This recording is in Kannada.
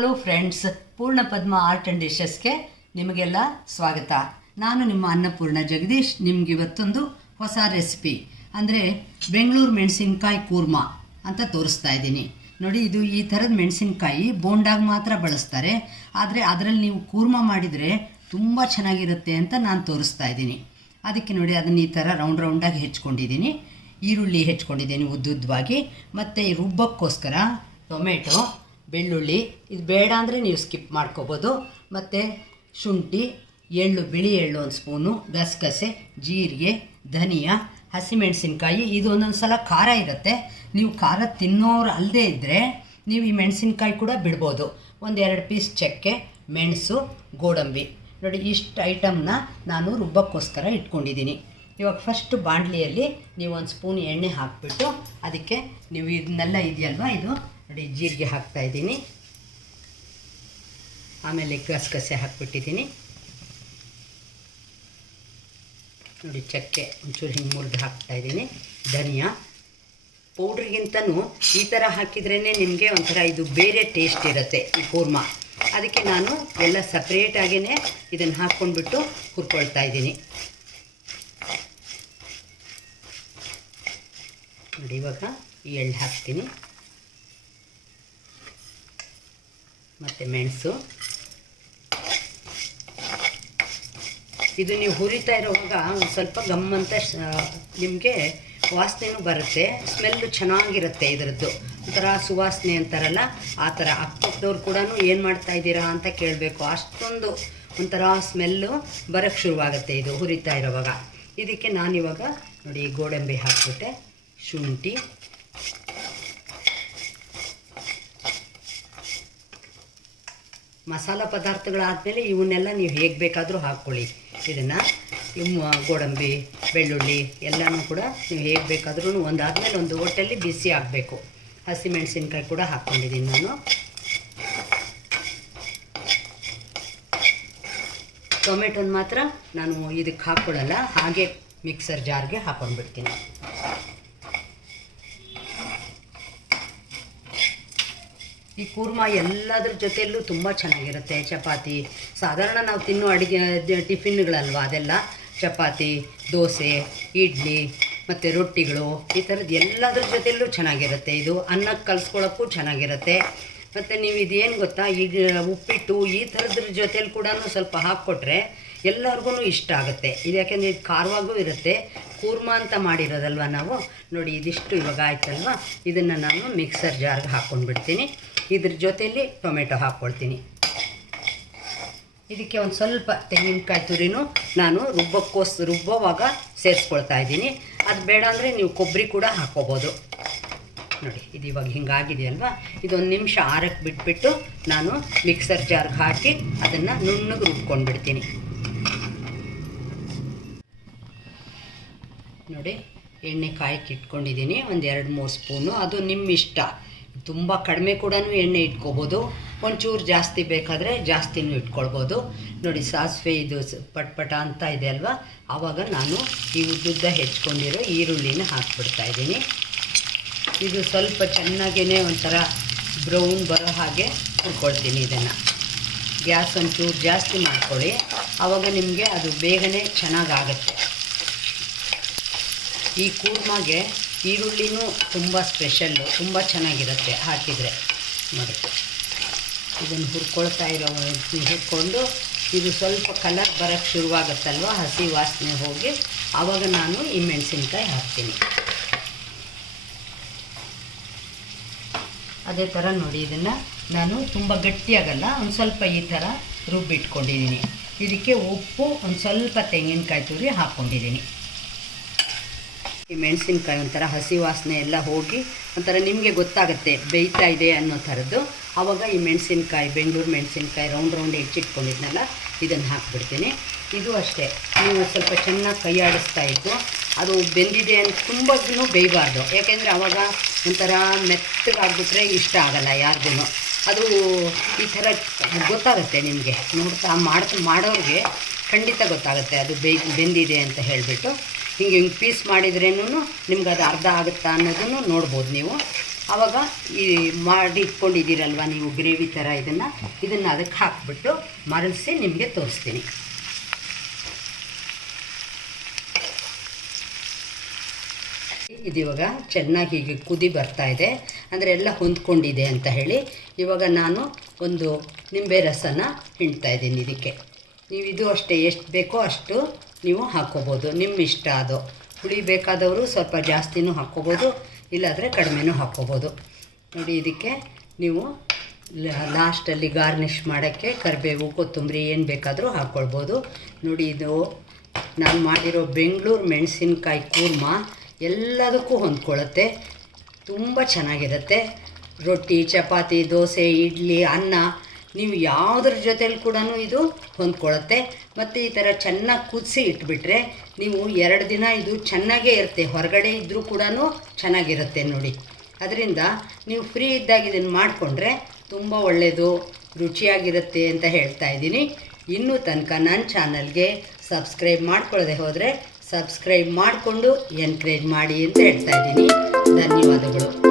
ಹಲೋ ಫ್ರೆಂಡ್ಸ್, ಪೂರ್ಣ ಪದ್ಮ ಆರ್ಟ್ ಆ್ಯಂಡ್ ಡಿಶಸ್ಗೆ ನಿಮಗೆಲ್ಲ ಸ್ವಾಗತ. ನಾನು ನಿಮ್ಮ ಅನ್ನಪೂರ್ಣ ಜಗದೀಶ್, ನಿಮ್ಗೆ ಇವತ್ತೊಂದು ಹೊಸ ರೆಸಿಪಿ. ಅಂದರೆ ಬೆಂಗಳೂರು ಮೆಣಸಿನ್ಕಾಯಿ ಕೂರ್ಮಾ ಅಂತ ತೋರಿಸ್ತಾ ಇದ್ದೀನಿ. ನೋಡಿ, ಇದು ಈ ಥರದ ಮೆಣಸಿನ್ಕಾಯಿ ಬೋಂಡಾಗ ಮಾತ್ರ ಬಳಸ್ತಾರೆ. ಆದರೆ ಅದರಲ್ಲಿ ನೀವು ಕೂರ್ಮ ಮಾಡಿದರೆ ತುಂಬ ಚೆನ್ನಾಗಿರುತ್ತೆ ಅಂತ ನಾನು ತೋರಿಸ್ತಾ ಇದ್ದೀನಿ. ಅದಕ್ಕೆ ನೋಡಿ, ಅದನ್ನು ಈ ಥರ ರೌಂಡ್ ರೌಂಡಾಗಿ ಹೆಚ್ಕೊಂಡಿದ್ದೀನಿ. ಈರುಳ್ಳಿ ಹೆಚ್ಕೊಂಡಿದ್ದೀನಿ ಉದ್ದುದ್ದವಾಗಿ ಮತ್ತು ರುಬ್ಬಕ್ಕೋಸ್ಕರ ಟೊಮೆಟೊ ಬೆಳ್ಳುಳ್ಳಿ, ಇದು ಬೇಡ ಅಂದರೆ ನೀವು ಸ್ಕಿಪ್ ಮಾಡ್ಕೋಬೋದು. ಮತ್ತು ಶುಂಠಿ, ಎಳ್ಳು, ಬಿಳಿ ಎಳ್ಳು ಒಂದು ಸ್ಪೂನು, ಗಸಗಸೆ, ಜೀರಿಗೆ, ಧನಿಯಾ, ಹಸಿಮೆಣಸಿನ್ಕಾಯಿ, ಇದು ಒಂದೊಂದು ಸಲ ಖಾರ ಇರುತ್ತೆ. ನೀವು ಖಾರ ತಿನ್ನೋರು ಅಲ್ಲದೆ ಇದ್ದರೆ ನೀವು ಈ ಮೆಣಸಿನ್ಕಾಯಿ ಕೂಡ ಬಿಡ್ಬೋದು. ಒಂದೆರಡು ಪೀಸ್ ಚಕ್ಕೆ, ಮೆಣಸು, ಗೋಡಂಬಿ. ನೋಡಿ, ಇಷ್ಟು ಐಟಮ್ನ ನಾನು ರುಬ್ಬಕ್ಕೋಸ್ಕರ ಇಟ್ಕೊಂಡಿದ್ದೀನಿ. ಇವಾಗ ಫಸ್ಟ್ ಬಾಣಲಿಯಲ್ಲಿ ನೀವು ಒಂದು ಸ್ಪೂನ್ ಎಣ್ಣೆ ಹಾಕಿಬಿಟ್ಟು ಅದಕ್ಕೆ ನೀವು ಇದನ್ನೆಲ್ಲ ಇದೆಯಲ್ವ, ಇದು? ನೋಡಿ, ಜೀರಿಗೆ ಹಾಕ್ತಾ ಇದ್ದೀನಿ. ಆಮೇಲೆ ಗಸಗಸೆ ಹಾಕ್ಬಿಟ್ಟಿದ್ದೀನಿ. ನೋಡಿ, ಚಕ್ಕೆ ಒಂಚೂರು ಹಿಂಗೆ ಮುರಿದು ಹಾಕ್ತಾ ಇದ್ದೀನಿ. ಧನಿಯಾ. ಪೌಡ್ರಿಗಿಂತನೂ ಈ ಥರ ಹಾಕಿದ್ರೇ ನಿಮಗೆ ಒಂಥರ ಇದು ಬೇರೆ ಟೇಸ್ಟ್ ಇರುತ್ತೆ ಈ ಕೂರ್ಮಾ. ಅದಕ್ಕೆ ನಾನು ಎಲ್ಲ ಸಪ್ರೇಟಾಗಿಯೇ ಇದನ್ನು ಹಾಕ್ಕೊಂಡ್ಬಿಟ್ಟು ಹುರ್ಕೊಳ್ತಾ ಇದ್ದೀನಿ. ನೋಡಿ, ಇವಾಗ ಎಳ್ಳು ಹಾಕ್ತೀನಿ. ಮತ್ತು ಮೆಣಸು. ಇದು ನೀವು ಹುರಿತಾ ಇರುವಾಗ ಒಂದು ಸ್ವಲ್ಪ ಗಮ್ಮಂತ ನಿಮಗೆ ವಾಸನೆನೂ ಬರುತ್ತೆ, ಸ್ಮೆಲ್ಲು ಚೆನ್ನಾಗಿರುತ್ತೆ ಇದರದ್ದು. ಒಂಥರ ಸುವಾಸನೆ ಅಂತಾರಲ್ಲ, ಆ ಥರ ಅಕ್ಕಪಕ್ಕದವ್ರು ಕೂಡ ಏನು ಮಾಡ್ತಾ ಇದ್ದೀರಾ ಅಂತ ಕೇಳಬೇಕು. ಅಷ್ಟೊಂದು ಒಂಥರ ಸ್ಮೆಲ್ಲು ಬರೋಕ್ಕೆ ಶುರುವಾಗುತ್ತೆ ಇದು ಹುರಿತಾ ಇರೋವಾಗ. ಇದಕ್ಕೆ ನಾನಿವಾಗ ನೋಡಿ, ಗೋಡಂಬಿ ಹಾಕ್ಬಿಟ್ಟೆ, ಶುಂಠಿ ಮಸಾಲ ಪದಾರ್ಥಗಳಾದಮೇಲೆ ಇವನ್ನೆಲ್ಲ ನೀವು ಹೇಗೆ ಬೇಕಾದರೂ ಹಾಕ್ಕೊಳ್ಳಿ. ಇದನ್ನು ಇವು ಗೋಡಂಬಿ, ಬೆಳ್ಳುಳ್ಳಿ ಎಲ್ಲನೂ ಕೂಡ ನೀವು ಹೇಗೆ ಬೇಕಾದ್ರೂ ಒಂದಾದಮೇಲೆ ಒಂದು ಓಟಲ್ಲಿ ಬಿಸಿ ಆಗಬೇಕು. ಹಸಿಮೆಣಸಿನ್ಕಾಯಿ ಕೂಡ ಹಾಕ್ಕೊಂಡಿದ್ದೀನಿ ನಾನು. ಟೊಮೆಟೊನ ಮಾತ್ರ ನಾನು ಇದಕ್ಕೆ ಹಾಕ್ಕೊಳ್ಳಲ್ಲ ಹಾಗೆ ಮಿಕ್ಸರ್ ಜಾರ್ಗೆ ಹಾಕ್ಕೊಂಡ್ಬಿಡ್ತೀನಿ ಈ ಕೂರ್ಮ ಎಲ್ಲದ್ರ ಜೊತೆಯಲ್ಲೂ ತುಂಬ ಚೆನ್ನಾಗಿರುತ್ತೆ. ಚಪಾತಿ, ಸಾಧಾರಣ ನಾವು ತಿನ್ನೋ ಅಡುಗೆ ಟಿಫಿನ್ಗಳಲ್ವ ಅದೆಲ್ಲ? ಚಪಾತಿ, ದೋಸೆ, ಇಡ್ಲಿ, ಮತ್ತು ರೊಟ್ಟಿಗಳು, ಈ ಥರದ್ದು ಎಲ್ಲದ್ರ ಜೊತೆಯಲ್ಲೂ ಚೆನ್ನಾಗಿರುತ್ತೆ. ಇದು ಅನ್ನಕ್ಕೆ ಕಲಿಸ್ಕೊಳ್ಳೋಕ್ಕೂ ಚೆನ್ನಾಗಿರುತ್ತೆ. ಮತ್ತು ನೀವು ಇದೇನು ಗೊತ್ತಾ? ಈಗ ಉಪ್ಪಿಟ್ಟು ಈ ಥರದ್ರ ಜೊತೆಲಿ ಕೂಡ ಸ್ವಲ್ಪ ಹಾಕ್ಕೊಟ್ರೆ ಎಲ್ಲರಿಗೂ ಇಷ್ಟ ಆಗುತ್ತೆ. ಇದು ಯಾಕೆಂದರೆ ಇದು ಖಾರವಾಗೂ ಇರುತ್ತೆ. ಕೂರ್ಮ ಅಂತ ಮಾಡಿರೋದಲ್ವ ನಾವು? ನೋಡಿ, ಇದಿಷ್ಟು ಇವಾಗ ಆಯ್ತಲ್ವ? ಇದನ್ನು ನಾನು ಮಿಕ್ಸರ್ ಜಾರ್ಗೆ ಹಾಕ್ಕೊಂಡ್ಬಿಡ್ತೀನಿ ಇದ್ರ ಜೊತೆಯಲ್ಲಿ ಟೊಮೆಟೊ ಹಾಕ್ಕೊಳ್ತೀನಿ. ಇದಕ್ಕೆ ಒಂದು ಸ್ವಲ್ಪ ತೆಂಗಿನಕಾಯಿ ತುರಿನೂ ನಾನು ರುಬ್ಬಕ್ಕೋಸ್, ರುಬ್ಬೋವಾಗ ಸೇರಿಸ್ಕೊಳ್ತಾ ಇದ್ದೀನಿ. ಅದು ಬೇಡ ಅಂದರೆ ನೀವು ಕೊಬ್ಬರಿ ಕೂಡ ಹಾಕ್ಕೋಬೋದು. ನೋಡಿ, ಇದು ಇವಾಗ ಹಿಂಗಾಗಿದೆಯಲ್ವಾ ಇದೊಂದು ನಿಮಿಷ ಆರಕ್ಕೆ ಬಿಟ್ಬಿಟ್ಟು ನಾನು ಮಿಕ್ಸರ್ ಜಾರ್ಗೆ ಹಾಕಿ ಅದನ್ನು ನುಣ್ಣಗೆ ರುಬ್ಕೊಂಡ್ಬಿಡ್ತೀನಿ. ನೋಡಿ, ಎಣ್ಣೆ ಕಾಯಕ್ಕೆ ಇಟ್ಕೊಂಡಿದ್ದೀನಿ. ಒಂದು ಎರಡು ಮೂರು ಸ್ಪೂನು. ಅದು ನಿಮ್ಮ ಇಷ್ಟ ತುಂಬ ಕಡಿಮೆ ಕೂಡ ಎಣ್ಣೆ ಇಟ್ಕೋಬೋದು. ಒಂಚೂರು ಜಾಸ್ತಿ ಬೇಕಾದರೆ ಜಾಸ್ತಿನೂ ಇಟ್ಕೊಳ್ಬೋದು. ನೋಡಿ ಸಾಸಿವೆ ಇದು ಪಟ್ಪಟ ಪಟ್ ಪಟ ಅಂತ ಇದೆ ಅಲ್ವಾ? ಆವಾಗ ನಾನು ಈ ಉದ್ದುದ್ದ ಹೆಚ್ಕೊಂಡಿರೋ ಈರುಳ್ಳಿನ ಹಾಕ್ಬಿಡ್ತಾ ಇದ್ದೀನಿ. ಇದು ಸ್ವಲ್ಪ ಚೆನ್ನಾಗೇ ಒಂಥರ ಬ್ರೌನ್ ಬರೋ ಹಾಗೆ ಹುರ್ಕೊಳ್ತೀನಿ ಇದನ್ನು. ಗ್ಯಾಸ್ ಒಂಚೂರು ಜಾಸ್ತಿ ಮಾಡ್ಕೊಳ್ಳಿ. ಆವಾಗ ನಿಮಗೆ ಅದು ಬೇಗನೆ ಚೆನ್ನಾಗಾಗತ್ತೆ. ಈ ಕೂರ್ಮಾಗೆ ಈರುಳ್ಳಿನೂ ತುಂಬ ಸ್ಪೆಷಲ್ಲು, ತುಂಬ ಚೆನ್ನಾಗಿರುತ್ತೆ ಹಾಕಿದರೆ. ನೋಡಿ. ಇದನ್ನು ಹುರ್ಕೊಳ್ತಾ ಇರೋ ಹುರ್ಕೊಂಡು, ಇದು ಸ್ವಲ್ಪ ಕಲರ್ ಬರೋಕ್ಕೆ ಶುರುವಾಗುತ್ತಲ್ವ, ಹಸಿ ವಾಸನೆ ಹೋಗಿ ಆವಾಗ ನಾನು ಈ ಮೆಣಸಿನ್ಕಾಯಿ ಹಾಕ್ತೀನಿ. ಅದೇ ಥರ ನೋಡಿ, ಇದನ್ನು ನಾನು ತುಂಬ ಗಟ್ಟಿಯಾಗಲ್ಲ, ಒಂದು ಸ್ವಲ್ಪ ಈ ಥರ ರುಬ್ಬಿಟ್ಕೊಂಡಿದ್ದೀನಿ. ಇದಕ್ಕೆ ಉಪ್ಪು, ಒಂದು ಸ್ವಲ್ಪ ತೆಂಗಿನಕಾಯಿ ತುರಿ ಹಾಕ್ಕೊಂಡಿದ್ದೀನಿ. ಈ ಮೆಣಸಿನ್ಕಾಯಿ ಒಂಥರ ಹಸಿ ವಾಸನೆ ಎಲ್ಲ ಹೋಗಿ ಒಂಥರ ನಿಮಗೆ ಗೊತ್ತಾಗುತ್ತೆ, ಬೇಯ್ತಾ ಇದೆ ಅನ್ನೋ ಥರದ್ದು. ಆವಾಗ ಈ ಮೆಣಸಿನ್ಕಾಯಿ, ಬೆಂಗಳೂರು ಮೆಣಸಿನ್ಕಾಯಿ ರೌಂಡ್ ರೌಂಡ್ ಹೆಚ್ಚಿಟ್ಕೊಂಡಿದ್ನಲ್ಲ ಇದನ್ನು ಹಾಕ್ಬಿಡ್ತೀನಿ. ಇದು ಅಷ್ಟೇ. ನೀವು ಸ್ವಲ್ಪ ಚೆನ್ನಾಗಿ ಕೈ ಆಡಿಸ್ತಾ ಇದ್ದು ಅದು ಬೆಂದಿದೆ ಅಂತ ತುಂಬನೂ ಬೇಯಬಾರ್ದು. ಯಾಕೆಂದರೆ ಆವಾಗ ಒಂಥರ ಮೆತ್ತಗಾಗ್ಬಿಟ್ರೆ ಇಷ್ಟ ಆಗಲ್ಲ ಯಾರಿಗೂ ಅದು ಈ ಥರ ಗೊತ್ತಾಗುತ್ತೆ ನಿಮಗೆ. ನೋಡ್ತಾ ಮಾಡ್ತಾ ಮಾಡೋರಿಗೆ ಖಂಡಿತ ಗೊತ್ತಾಗುತ್ತೆ ಅದು ಬೆಂದಿದೆ ಅಂತ ಹೇಳಿಬಿಟ್ಟು. ಹಿಂಗೆ ಹಿಂಗೆ ಪೀಸ್ ಮಾಡಿದ್ರೇನು ನಿಮ್ಗೆ ಅದು ಅರ್ಧ ಆಗುತ್ತಾ ಅನ್ನೋದನ್ನು ನೋಡ್ಬೋದು ನೀವು. ಆವಾಗ ಈ ಮಾಡಿ ಇಟ್ಕೊಂಡಿದ್ದೀರಲ್ವ ನೀವು ಗ್ರೇವಿ ಥರ ಇದನ್ನು ಇದನ್ನು ಅದಕ್ಕೆ ಹಾಕ್ಬಿಟ್ಟು ಮರಳಿಸಿ ನಿಮಗೆ ತೋರಿಸ್ತೀನಿ. ಇದಿವಾಗ ಚೆನ್ನಾಗಿ ಹೀಗೆ ಕುದಿ ಬರ್ತಾ ಇದೆ. ಅಂದರೆ ಎಲ್ಲ ಹೊಂದ್ಕೊಂಡಿದೆ ಅಂತ ಹೇಳಿ ಇವಾಗ ನಾನು ಒಂದು ನಿಂಬೆ ರಸನ ಹಿಂಡ್ತಾ ಇದ್ದೀನಿ ಇದಕ್ಕೆ. ನೀವು ಇದು ಅಷ್ಟೇ, ಎಷ್ಟು ಬೇಕೋ ಅಷ್ಟು ನೀವು ಹಾಕ್ಕೋಬೋದು. ನಿಮ್ಮ ಇಷ್ಟ ಅದು. ಹುಳಿ ಬೇಕಾದವರು ಸ್ವಲ್ಪ ಜಾಸ್ತಿನೂ ಹಾಕ್ಕೋಬೋದು, ಇಲ್ಲಾದರೆ ಕಡಿಮೆನೂ ಹಾಕ್ಕೋಬೋದು. ನೋಡಿ, ಇದಕ್ಕೆ ನೀವು ಲಾಸ್ಟಲ್ಲಿ ಗಾರ್ನಿಷ್ ಮಾಡೋಕ್ಕೆ ಕರಿಬೇವು, ಕೊತ್ತಂಬರಿ ಏನು ಬೇಕಾದರೂ ಹಾಕ್ಕೊಳ್ಬೋದು. ನೋಡಿ, ಇದು ನಾನು ಮಾಡಿರೋ ಬೆಂಗಳೂರು ಮೆಣಸಿನ್ಕಾಯಿ ಕೂರ್ಮ ಎಲ್ಲದಕ್ಕೂ ಹೊಂದ್ಕೊಳ್ಳುತ್ತೆ. ತುಂಬ ಚೆನ್ನಾಗಿರುತ್ತೆ. ರೊಟ್ಟಿ, ಚಪಾತಿ, ದೋಸೆ, ಇಡ್ಲಿ, ಅನ್ನ ನೀವು ಯಾವುದ್ರ ಜೊತೆಲಿ ಕೂಡ ಇದು ಹೊಂದ್ಕೊಳ್ಳುತ್ತೆ ಮತ್ತು ಈ ಥರ ಚೆನ್ನಾಗಿ ಕುದಿಸಿ ಇಟ್ಬಿಟ್ರೆ ನೀವು ಎರಡು ದಿನ ಇದು ಚೆನ್ನಾಗೇ ಇರುತ್ತೆ. ಹೊರಗಡೆ ಇದ್ದರೂ ಕೂಡ ಚೆನ್ನಾಗಿರುತ್ತೆ ನೋಡಿ. ಅದರಿಂದ ನೀವು ಫ್ರೀ ಇದ್ದಾಗ ಇದನ್ನು ಮಾಡಿಕೊಂಡ್ರೆ ತುಂಬ ಒಳ್ಳೆಯದು ರುಚಿಯಾಗಿರುತ್ತೆ ಅಂತ ಹೇಳ್ತಾ ಇದ್ದೀನಿ. ಇನ್ನೂ ತನಕ ನನ್ನ ಚಾನಲ್ಗೆ ಸಬ್ಸ್ಕ್ರೈಬ್ ಮಾಡ್ಕೊಳ್ಳದೆ ಹೋದರೆ ಸಬ್ಸ್ಕ್ರೈಬ್ ಮಾಡಿಕೊಂಡು ಎನ್ಕರೇಜ್ ಮಾಡಿ ಅಂತ ಹೇಳ್ತಾ ಇದ್ದೀನಿ. ಧನ್ಯವಾದಗಳು.